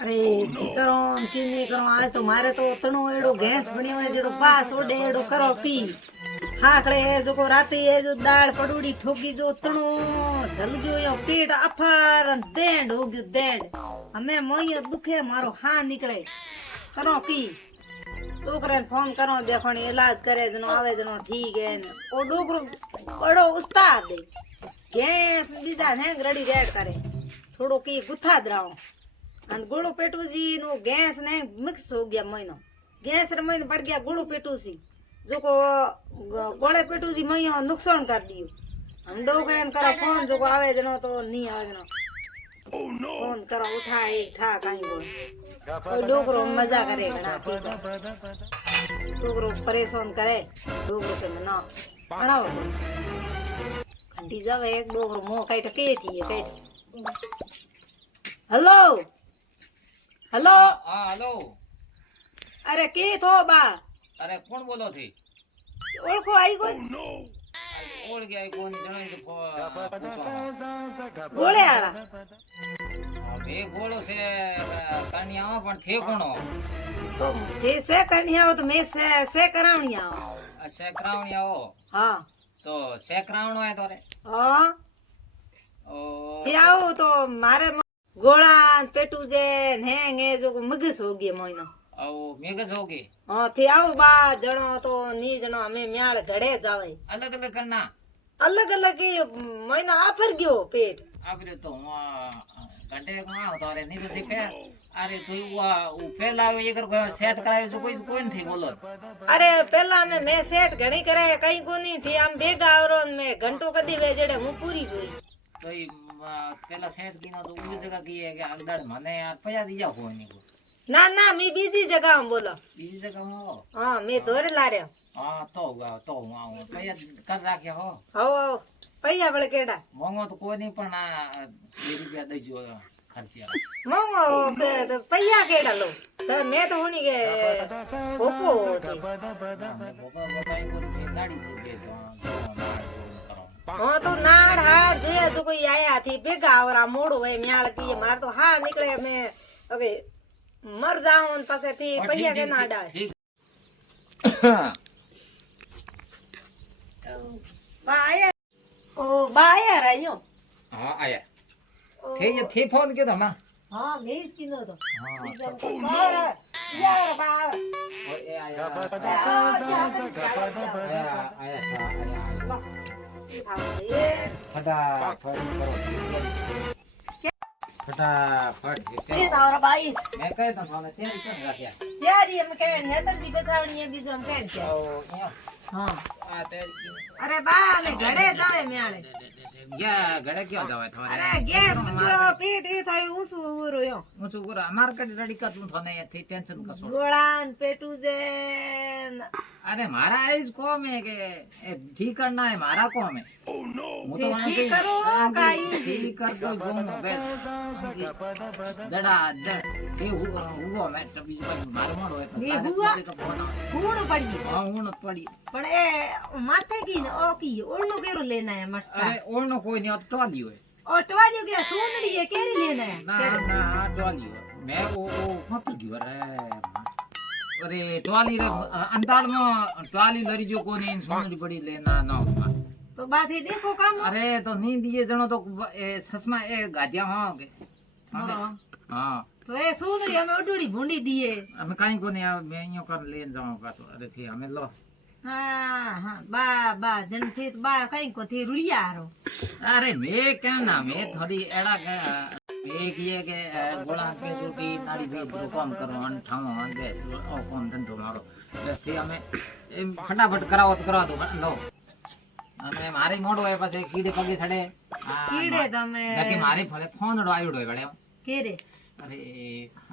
अरे की करो की नहीं करो आज तो मारे तो तणो एड़ो गैस बनियो है जेड़ो पास ओडे एड़ो करो पी हाकड़े है जो को राती है जो दाल पड़ूड़ी ठोकी जो तणो जल गयो यो पेट अफार देंड हो गयो देंड हमें मोयो दुखे मारो हाँ निकले करो पी डोकरे फोन करो देखो नी इलाज करे जनो आवे जनो ठीक है ओ डोकरो बड़ो उस्ताद है गैस बीजा ने रडी रेड करे थोड़ो की गुथा द्राओ અને ગોળો પેટુજી નો ગેસ ને મિક્સ હો ગયા મહિનો ગેસ રે મહિનો પડ ગયા ગોળો પેટુજી જો કો ગોળે પેટુજી મહિનો નુકસાન कर दियो हम डोकरेन करो फोन जो को आवे जनो तो नहीं आवे जनो फोन करो उठा एक ठा काई को ओ डोकरो मजा करे घना डोकरो परेशान करे डोकरो के मना बनाओ घंटी जावे एक डोकरो मो काई टके थी काई हेलो हेलो हाँ हेलो। अरे के थो बा अरे कौन बोलो थी? ओळखो आई कोई ओढ़ गया कौन जने तो गोळे आड़ा अब एक बोलो से कन्या पण थे कोनो तो थे से करनी आओ तो मैं से करावनी आओ अच्छा करावनी आओ हां तो से करावनो है तोरे हां ओ थे आओ तो मारे गोळा पेटू जे हेंगे जो मगस हो गए मोइनो ओ मेगस होगी हां थे आओ बा जणो तो नी जणो हमें म्याळ घड़े जावे अलग अलग करना अलग अलग ही मोइनो आफर गयो पेट आखिर तो घंटे को तोरे नहीं तो पे अरे तू वो पहला ये कर सेट करावे जो कोई नहीं बोलो अरे पहला मैं सेट घणी करे कहीं को नहीं थी हम बेगा आवरो में घंटो कदी वे जेड़े हूं पूरी हुई तो ये पहला सेट कीनो तो उस जगह की है कि अगदाड़ मने यार पया दिया हो नहीं को ना ना मैं बीजी जगह हूं बोलो बीजी जगह हो हां मैं धोरे ला रहा हां तो आऊं पया कर राखे हो हो पैया बड़े केड़ा मोंगो तो कोई नहीं पण 2 रुपया दई जो खर्चिया मोंगो तो पैया केड़ा लो तो मैं तो हुनी के ओपो बताई को दाढ़ी से दे तो हां तो नाड़ हाड़ जे जो कोई आया थी बेगा आवरा मोड़ो है म्याल की मार तो हां निकले मैं अबे मर जाऊं पासे थी पैया के नाड़ा बाया ओ बाया रहियो हां आया थे फोन के दमा हां भेज की नो तो हां बाहर यार बा ए आया फटाफट ये तारा भाई मैं कहे तो थाने तैयारी कर रखिया यार ये मैं कहनी है तरजी बसावनी है बीजो हम कहन के ओ या हां आ तैयारी अरे बा मैं घड़े जावे म्याले या घड़े क्यों जावे थारे अरे गैस जो पेट ही थाई ऊसु रोयो मुझे पूरा मार्केट रेडी कर दूं थाने थी टेंशन कसो गोड़ान पेटू जे अरे मारा इस कॉम है के ठीक करना है मारा कॉम है ओह नो ठीक करो काई ठीक कर दो जो बस दड़ा दड़ ये हुआ मैं तभी पर मारो मारो है ये हुआ हुण पड़ी हां हुण पड़ी पण ए माथे की ओ की ओळनो केरो लेना है मरसा अरे ओळनो कोई नहीं टोली है ओ टवालियो के सुंदड़ी है केरी लेना है ना टोली मैं वो मत गयो अरे टोली रे अंताड़ में टोली लरी जो कोनी सुंदड़ी पड़ी लेना ना होगा तो बात ही देखो काम अरे तो नींद ये जनो तो ससमा ए गादिया हां के हां तो ए सुंदड़ी हमें उडड़ी भूंडी दिए हमें काई को नहीं मैं यो कर ले जाऊंगा तो अरे थी हमें लो हां हां बा जन थे बा कहीं को थे रुलिया रो अरे मैं कहना मैं थोड़ी एड़ा के एक ये के गोला पे जो की नाड़ी भी काम करो अन ठाओ अन बेस ओ कौन धंधो मारो बस थी हमें फटाफट कराओ दो लो हमें मारे मोड़ो है पासे कीड़े पगे सड़े कीड़े तमे बाकी मारे फले फोन रो आयो बड़े के रे अरे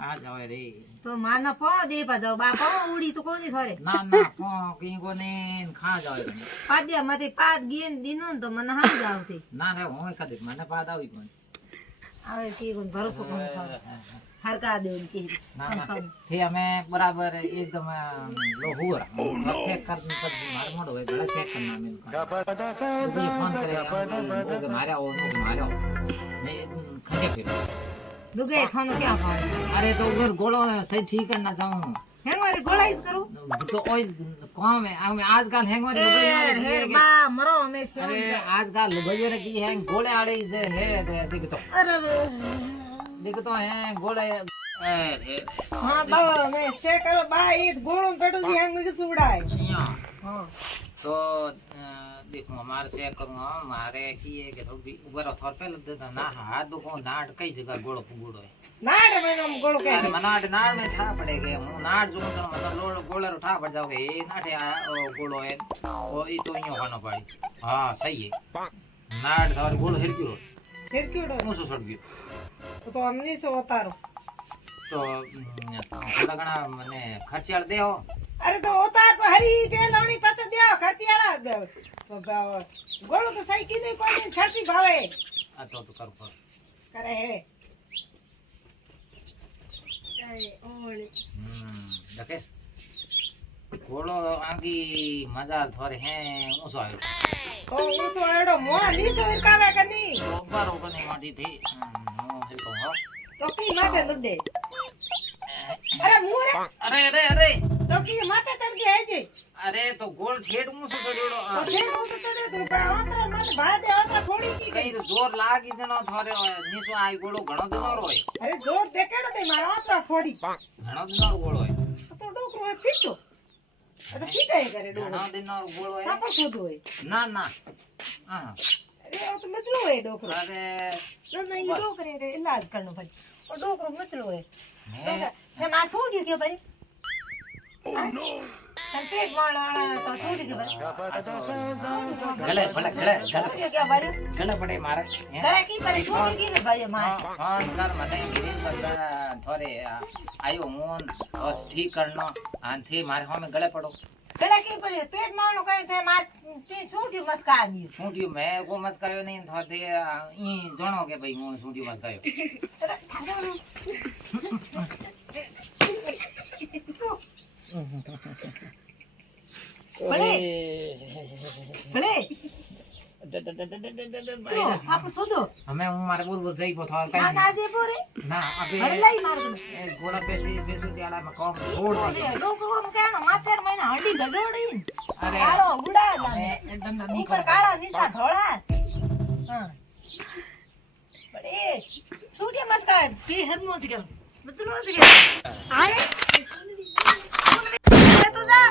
आ जाओ रे तो माना पो दे पा जाओ बापा उड़ी तो कोनी थोरे ना पो की को ने खा जाओ पादिया मते पाद गिन दिनो तो मन हम जावते ना रे होय कदे मने पाद आवी कोन आवे की कोन भरोसा कोन हर का दे उनकी संसन थे हमें बराबर एकदम लो हुआ चेक कर मार मोड़ है बड़ा चेक करना मैं तो ये फोन करे मारे ओ नो मारे मैं खजे फिर दुगे खानो क्या खाओ अरे तो उधर गोलो सही ठीक करना चाहूँ हेंगवारी गोलाई करो तो ओए काम है हमें आजकल हैंगवारी हे बा मरो हमें अरे आजकल लुगाइयों ने की है गोले आड़े से है देख तो अरे देख तो है गोले अरे हां बा मैं से करो बा ये गोळो पेटू जी हेंग के सुड़ाए यहाँ हां तो देखो हमारे से करूँगा हमारे की है कि थोड़ी ऊपर थोड़ पे लग देता ना हाथ दुखो नाट कई जगह गोड़ो पुगुड़ो है नाड़ में हम गोळो के अरे मनाट नाड़ में ठा पड़ेगे हूँ नाड़ जो मतलब लोड़ गोले उठा पड़ जाओगे ये नाटे गोड़ो है वो ये तो यूँ खाना पड़ी हाँ सही है नाड़ थोड़ गोड़ो हिर क्यों फिर क्यों मुँह सड़ गयो तो हमनी से उतारो तो थोड़ा घना मैंने खर्चाल दे हो अरे तो उतार तो हरी पे लवणी पासे दियो खर्चियाड़ा गोळो तो सही की नहीं कोई छाती भावे तो कर पर करे है देखे गोड़ो आगी मजा थोड़े हैं ऊँचो आयो तो उसो एडो मो नी सो इरकावे कनी बार ऊपर नहीं माटी थी हिलको हो तो की माथे दुडे अरे मुरे अरे अरे अरे तो की माथे चढ़ गए जी अरे तो गोल ठेठ मुँह से चढ़ियोड़ो तो फिर वो तो चढ़े तो आतरा मत भाई दे आतरा फोड़ी की कहीं तो जोर लागी देनो थोड़े नीसो आई गोड़ो घणो दिनो रोय अरे जोर देखेड़ो ते मारा आतरा फोड़ी घणो दिनो गोड़ो है तो डोकरो है पीटो अरे पीटे करे डोकरो घणो दिनो गोड़ो है सापा खुद होए ना ना हां अरे वो तो मचलो है डोकरो अरे ना ये डोकरे रे इलाज करनो भाई और डोकरो मचलो है मैं मैं ना छोड़ दियो क्यों भाई ओह नो पेट मारना तो छोड़ के भाई गले भले गले छोड़ क्या भाई गले पड़े मारे गले की पर छोड़ की भाई मार हाँ कर मते गिरी बता थोड़े आयो मोन और ठीक करनो आंथे मारे हमें गले पड़ो गले की पर पेट मारनो कहे थे मार पे छोड़ के मस्का दियो छूटियो मैं वो मस्कायो नहीं थोड़े ई जणो के भाई मो छूटियो मस्कायो भले भले आप सोचो हमें हूँ मारे बोल बोल सही बोल ना ना दे बोरे ना अबे अरे लाई मार दो घोड़ा पैसे पैसे डाला मैं कौन छोड़ दे डोकरो में कहना माथेर में हड्डी गडोड़ी अरे कालो बुढ़ा दंड नहीं ऊपर काला नीचा धोला हां बड़े सूर्य मस्का पी हरमो से मतलब से अरे तो जा